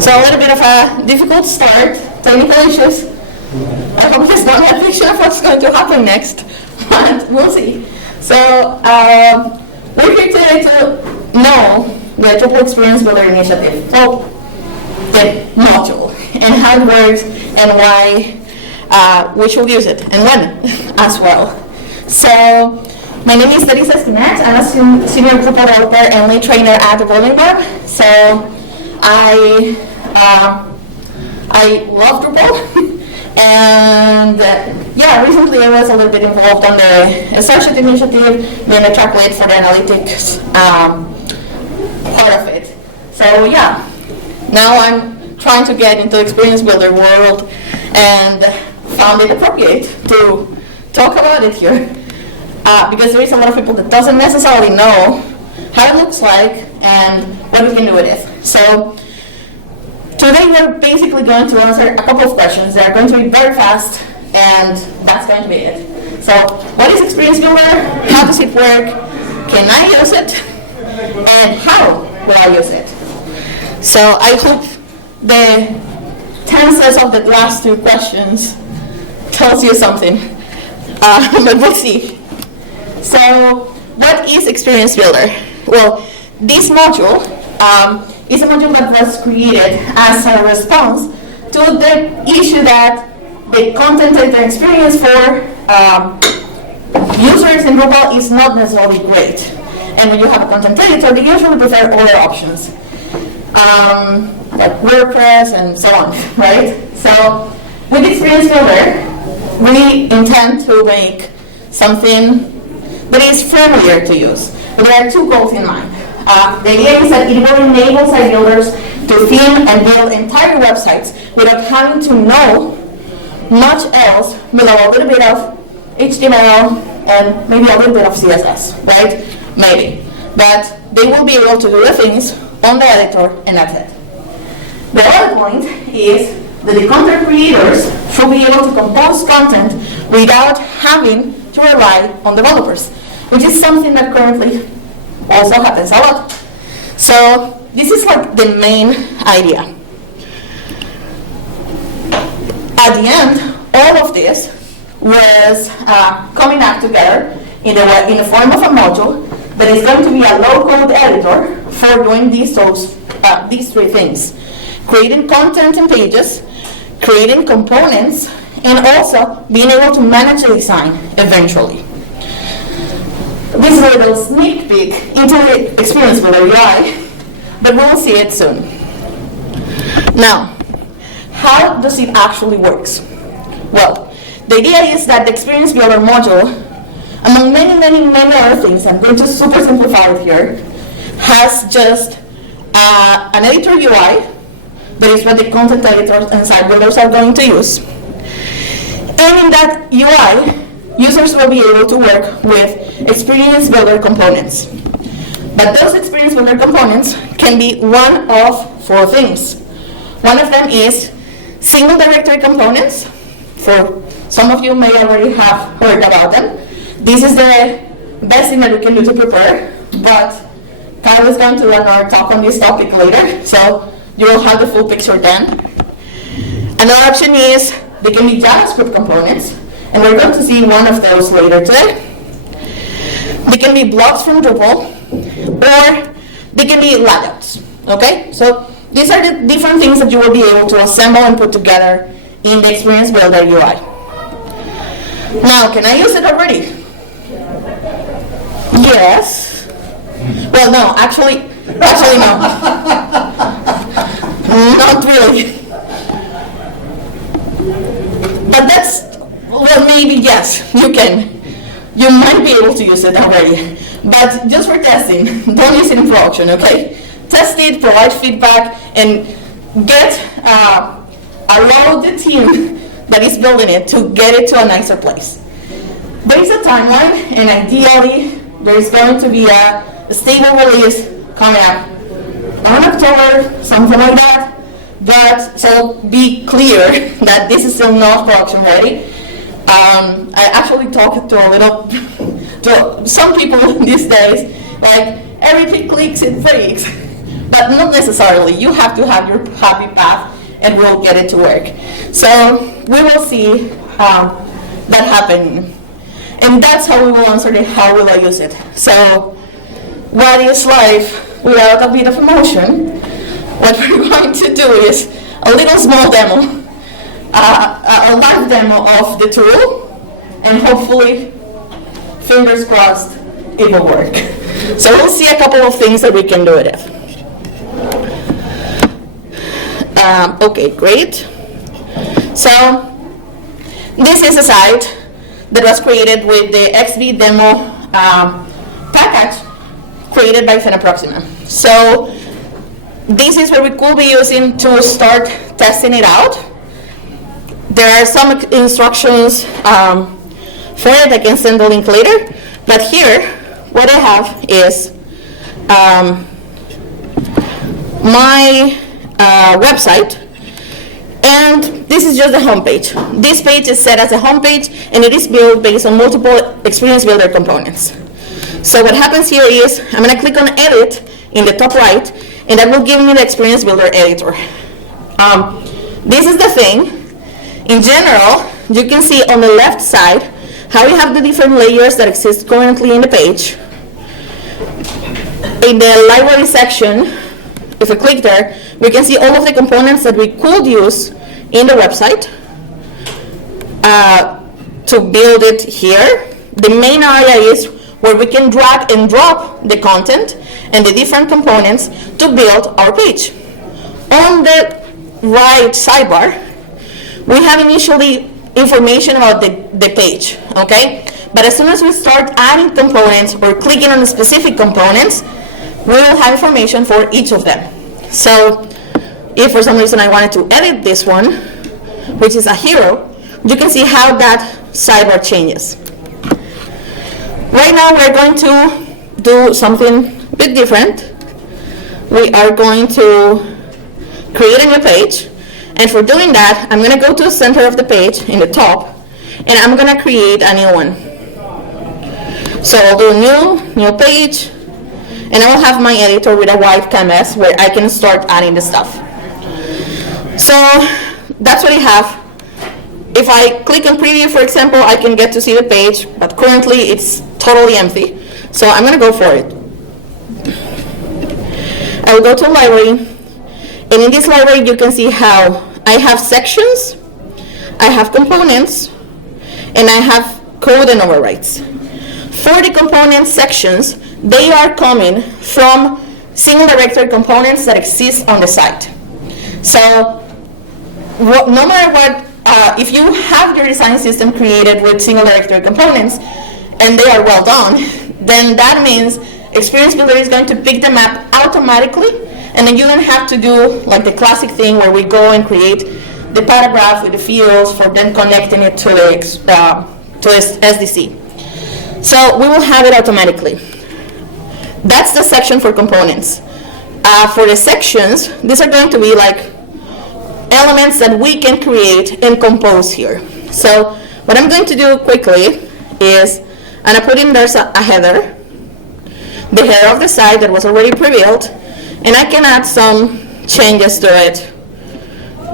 So a little bit of a difficult start, technical issues. I hope it's not a picture of what's going to happen next, but we'll see. So we're here today to know the Drupal Experience Builder initiative. So the module and how it works and why we should use it and when as well. So my name is Dharizza Espinach. I'm a senior Drupal developer and lead trainer at EvolveDrupal. So I love Drupal. And yeah, recently I was a little bit involved on the associate initiative, being a track lead for the analytics part of it. So yeah, now I'm trying to get into the Experience Builder world and found it appropriate to talk about it here. Because there is a lot of people that doesn't necessarily know how it looks like and what we can do with it. So today we're basically going to answer a couple of questions. They are going to be very fast, and that's going to be it. So what is Experience Builder? How does it work? Can I use it? And how will I use it? So I hope the tenses of the last two questions tells you something. But we'll see. So what is Experience Builder? Well, this module is a module that was created as a response to the issue that the content editor experience for users in Drupal is not necessarily great. And when you have a content editor, they usually prefer other options, like WordPress and so on, right? So with Experience Builder, we intend to make something that is familiar to use. But there are two goals in mind. The idea is that it will enable site builders to theme and build entire websites without having to know much else below a little bit of HTML and maybe a little bit of CSS, right? Maybe. But they will be able to do the things on the editor and that's it. The other point is that the content creators should be able to compose content without having to rely on developers, which is something that currently also happens a lot. So this is like the main idea. At the end, all of this was coming back together in the form of a module that is going to be a low-code editor for doing these three things: creating content and pages, creating components, and also being able to manage the design eventually. This is a little sneak peek into the Experience Builder UI, but we'll see it soon. Now, how does it actually work? Well, the idea is that the Experience Builder module, among many other things, I'm going to super simplify it here, has just an editor UI, that is what the content editors and site builders are going to use. And in that UI, users will be able to work with Experience Builder components. But those Experience Builder components can be one of four things. One of them is single directory components. For some of you may already have heard about them. This is the best thing that we can do to prepare, but Kyle is going to run our talk on this topic later, so you will have the full picture then. Another option is they can be JavaScript components, and we're going to see one of those later today. They can be blocks from Drupal, or they can be layouts, okay? So these are the different things that you will be able to assemble and put together in the Experience Builder UI. Now, can I use it already? Yes. Well, no, actually no. Not really. But well, maybe yes, you can. You might be able to use it already. But just for testing, don't use it in production, okay? Test it, provide feedback, and allow the team that is building it to get it to a nicer place. There is a timeline, and ideally, there is going to be a stable release coming up around October, something like that. But so be clear that this is still not production ready. I actually talked to some people these days, like everything clicks, it breaks. but not necessarily. You have to have your happy path and we'll get it to work. So we will see that happen. And that's how we will answer the how will I use it. So what is life without a bit of emotion? What we're going to do is a little small demo, a live demo of the tool, and hopefully, fingers crossed, it will work. So we'll see a couple of things that we can do with it. Okay, great. So this is a site that was created with the XV demo package created by FenApproxima. So this is what we could be using to start testing it out. There are some instructions for it. I can send the link later. But here, what I have is my website, and this is just the home page. This page is set as a home page, and it is built based on multiple Experience Builder components. So what happens here is I'm going to click on Edit in the top right, and that will give me the Experience Builder editor. This is the thing. In general, you can see on the left side how we have the different layers that exist currently in the page. In the library section, if we click there, we can see all of the components that we could use in the website to build it here. The main area is where we can drag and drop the content and the different components to build our page. On the right sidebar, we have initially information about the page, okay? But as soon as we start adding components or clicking on the specific components, we will have information for each of them. So if for some reason I wanted to edit this one, which is a hero, you can see how that sidebar changes. Right now we're going to do something a bit different. We are going to create a new page, and for doing that, I'm going to go to the center of the page in the top, and I'm going to create a new one. So I'll do a new page, and I will have my editor with a white canvas where I can start adding the stuff. So that's what I have. If I click on preview, for example, I can get to see the page, but currently it's totally empty. So I'm going to go for it. I will go to library, and in this library you can see how I have sections, I have components, and I have code and overrides. For the component sections, they are coming from single directory components that exist on the site. So no matter what, if you have your design system created with single directory components and they are well done, then that means Experience Builder is going to pick them up automatically, and then you don't have to do like the classic thing where we go and create the paragraph with the fields for then connecting it to the SDC. So we will have it automatically. That's the section for components. For the sections, these are going to be like elements that we can create and compose here. So what I'm going to do quickly is I'm going to put in there a header, the header of the site that was already pre-built, and I can add some changes to it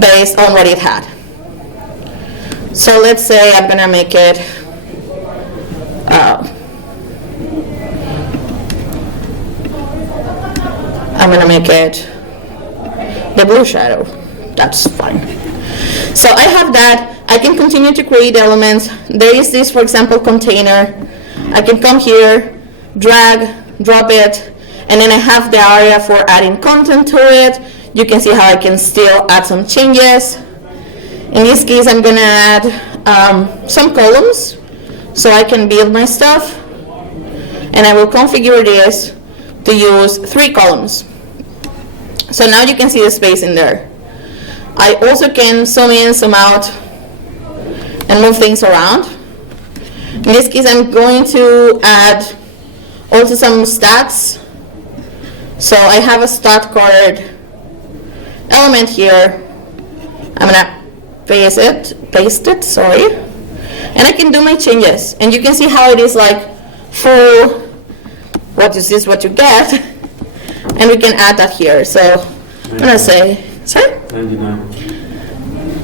based on what it had. So let's say I'm going to make it the blue shadow. That's fine. So I have that. I can continue to create elements. There is this, for example, container. I can come here, drag, drop it, and then I have the area for adding content to it. You can see how I can still add some changes. In this case, I'm going to add some columns so I can build my stuff. And I will configure this to use 3 columns. So now you can see the space in there. I also can zoom in, zoom out, and move things around. In this case, I'm going to add also some stats. So I have a stat card element here. I'm gonna paste it, and I can do my changes. And you can see how it is like full. What is this? What you get? And we can add that here. So I'm gonna say, sorry? 99.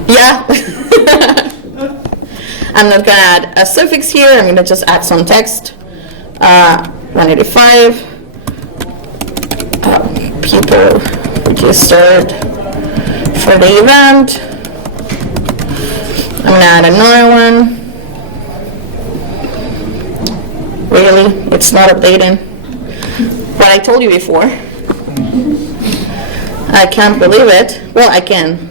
Yeah. I'm not gonna add a suffix here. I'm gonna just add some text. 185. People registered for the event. I'm gonna add another one. Really? It's not updating. What I told you before. I can't believe it. Well, I can.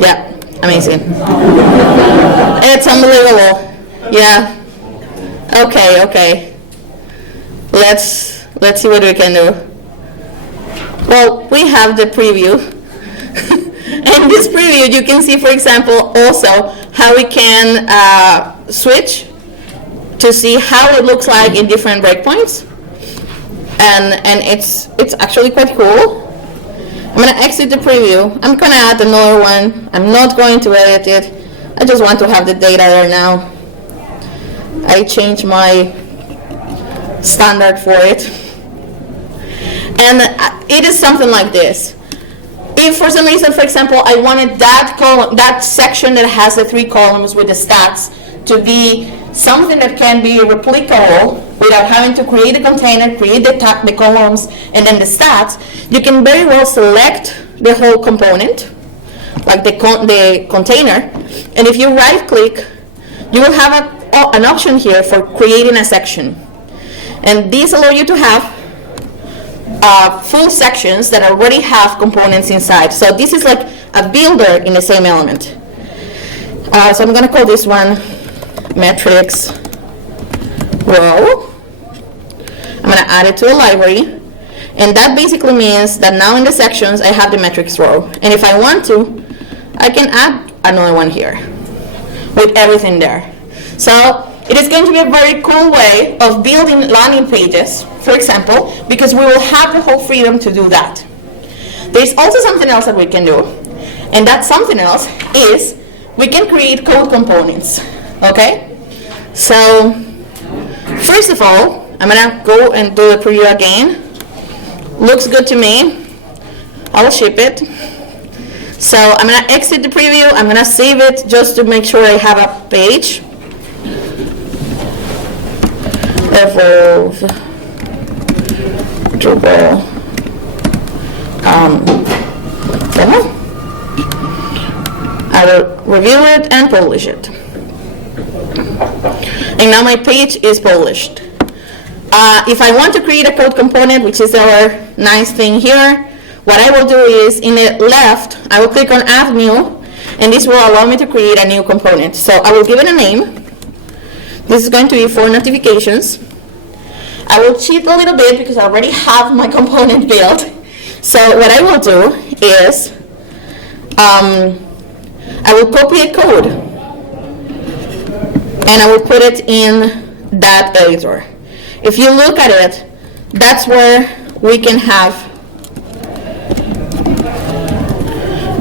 Yeah, amazing. It's unbelievable. Yeah. Okay. Let's see what we can do. Well, we have the preview. In this preview, you can see, for example, also how we can switch to see how it looks like in different breakpoints, and it's actually quite cool. I'm gonna exit the preview. I'm gonna add another one. I'm not going to edit it. I just want to have the data there now. I changed my standard for it, and it is something like this. If for some reason, for example, I wanted that column, that section that has the 3 columns with the stats to be something that can be replicable without having to create a container, create the columns, and then the stats, you can very well select the whole component, like the container, and if you right-click, you will have an option here for creating a section. And these allow you to have full sections that already have components inside. So this is like a builder in the same element. So I'm going to call this one metrics row. I'm going to add it to a library. And that basically means that now in the sections, I have the metrics row. And if I want to, I can add another one here with everything there. So it is going to be a very cool way of building landing pages, for example, because we will have the whole freedom to do that. There's also something else that we can do, and that something else is we can create code components, okay? So, first of all, I'm gonna go and do the preview again. Looks good to me. I'll ship it. So I'm gonna exit the preview. I'm gonna save it just to make sure I have a page. EvolveDrupal demo. I will review it and publish it. And now my page is published. If I want to create a code component, which is our nice thing here, what I will do is in the left, I will click on Add New, and this will allow me to create a new component. So I will give it a name. This is going to be for notifications. I will cheat a little bit because I already have my component built. So what I will do is I will copy a code and I will put it in that editor. If you look at it, that's where we can have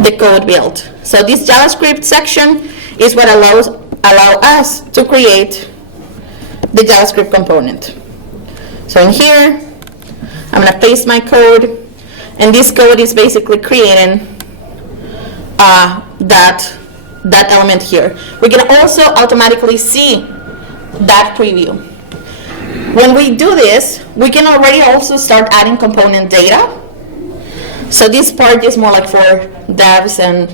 the code built. So this JavaScript section is what allow us to create the JavaScript component. So in here, I'm going to paste my code, and this code is basically creating that element here. We can also automatically see that preview. When we do this, we can already also start adding component data. So this part is more like for devs and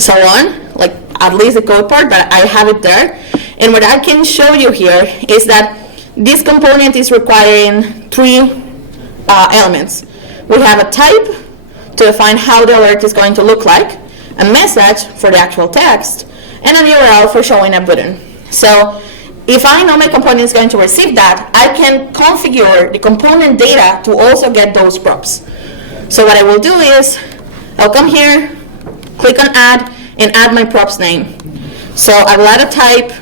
so on, like at least the code part, but I have it there. And what I can show you here is that this component is requiring 3 elements. We have a type to define how the alert is going to look like, a message for the actual text, and a URL for showing a button. So if I know my component is going to receive that, I can configure the component data to also get those props. So what I will do is, I'll come here, click on add, and add my props name. So I will add a type.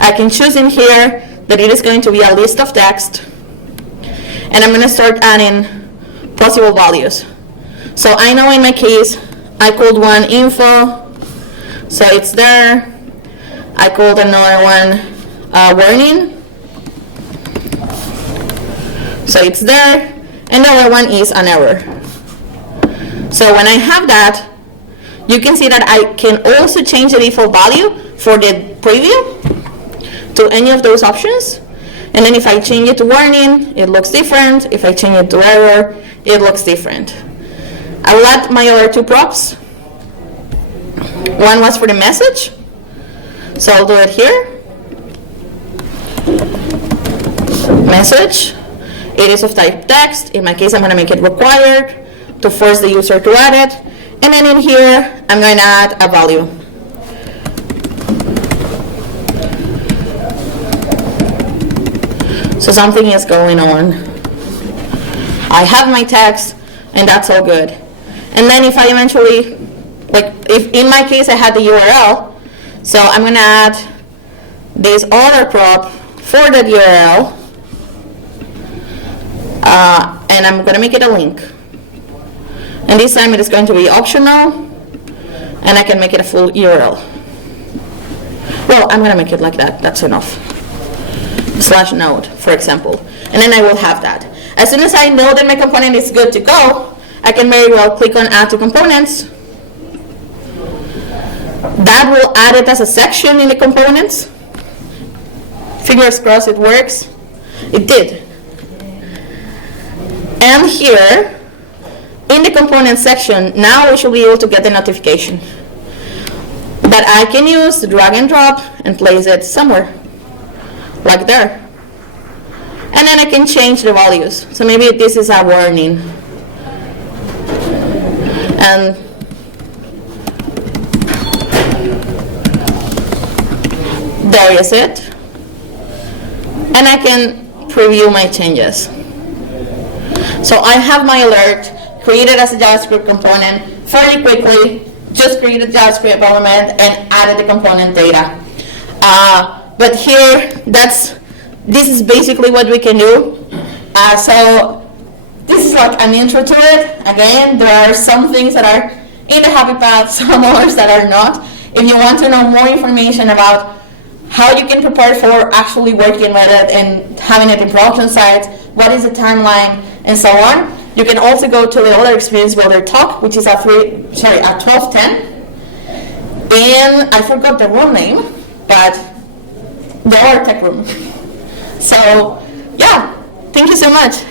I can choose in here that it is going to be a list of text. And I'm going to start adding possible values. So I know in my case, I called one info, so it's there. I called another one warning. So it's there, and the other one is an error. So when I have that, you can see that I can also change the default value for the preview to any of those options. And then if I change it to warning, it looks different. If I change it to error, it looks different. I will add my other two props. One was for the message. So I'll do it here. Message. It is of type text. In my case, I'm going to make it required to force the user to add it. And then in here, I'm going to add a value. So something is going on. I have my text, and that's all good. And then if I eventually, like if in my case I had the URL, so I'm going to add this other prop for that URL, and I'm going to make it a link. And this time it is going to be optional, and I can make it a full URL. Well, I'm going to make it like that. That's enough. /node, for example. And then I will have that. As soon as I know that my component is good to go, I can very well click on Add to Components. That will add it as a section in the components. Fingers crossed it works. It did. And here, in the component section, now we should be able to get the notification that I can use to drag and drop and place it somewhere, like there. And then I can change the values. So maybe this is a warning. And there is it. And I can preview my changes. So I have my alert created as a JavaScript component fairly quickly, just created a JavaScript element and added the component data. But here, this is basically what we can do. So this is like an intro to it. Again, there are some things that are in the happy path, some others that are not. If you want to know more information about how you can prepare for actually working with it and having it in production sites, what is the timeline, and so on, you can also go to the other Experience Builder talk, which is at 12:10. And I forgot the room name, but the other tech room. So, yeah, thank you so much.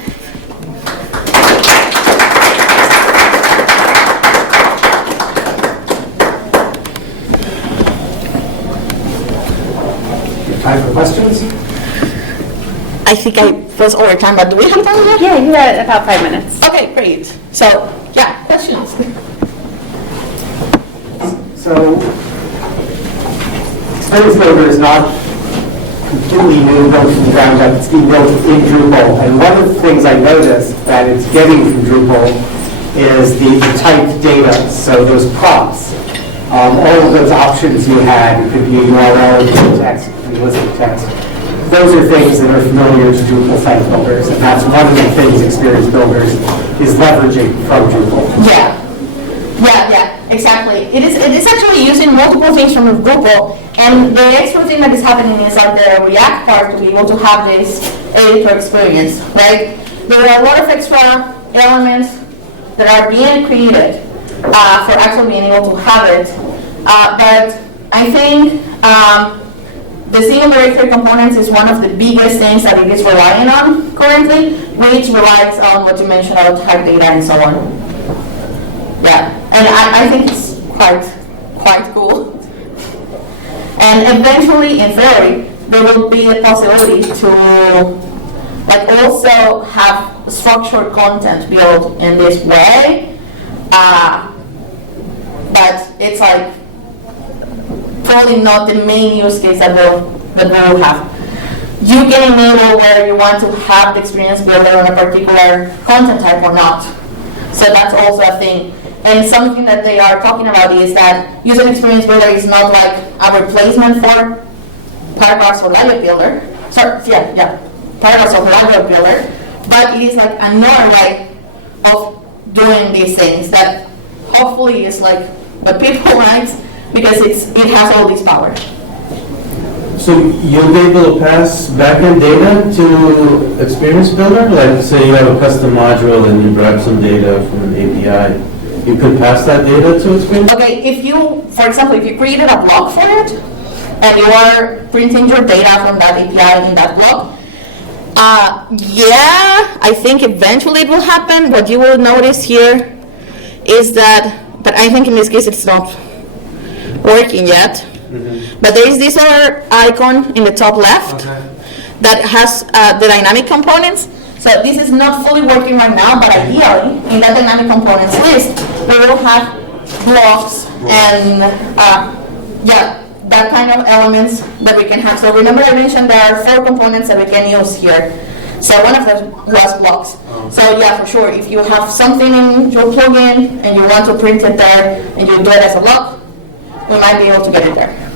Time for questions? I think I was over time, but do we have time here? Yeah, you got about 5 minutes. Okay, great. So, yeah, questions? So, Experience Builder is not completely new, built from the ground up. It's being built in Drupal. And one of the things I noticed that it's getting from Drupal is the typed data, so those props. All of those options you had, it could be URL, it could be text, it could be list of text. Those are things that are familiar to Drupal site builders, and that's one of the things Experience Builders is leveraging from Drupal. Yeah, exactly. It is actually using multiple things from Drupal, and the extra thing that is happening is like the React part to be able to have this editor experience, right? There are a lot of extra elements that are being created for actually being able to have it, but I think the single directory components is one of the biggest things that it is relying on currently, which relies on what you mentioned about type data and so on. Yeah, and I think it's quite cool. And eventually, in theory, there will be a possibility to like also have structured content built in this way, but it's like probably not the main use case that we will have. You can enable whether you want to have the Experience Builder on a particular content type or not. So that's also a thing. And something that they are talking about is that using Experience Builder is not like a replacement for Paragraphs or Library Builder. Paragraphs or Library Builder, but it is like another way of doing these things that hopefully is like what people like, because it has all this power. So you'll be able to pass backend data to Experience Builder? Like, say you have a custom module and you grab some data from an API, you could pass that data to Experience? Okay, if you, for example, if you created a blog for it, and you are printing your data from that API in that blog, yeah, I think eventually it will happen. What you will notice here is that, but I think in this case it's not working yet. But there is this other icon in the top left that has the dynamic components. So this is not fully working right now, but ideally, in that dynamic components list, we will have blocks and yeah, that kind of elements that we can have. So remember I mentioned there are 4 components that we can use here. So one of them was blocks. So yeah, for sure, if you have something in your plugin and you want to print it there and you do it as a block, we might be able to get it there.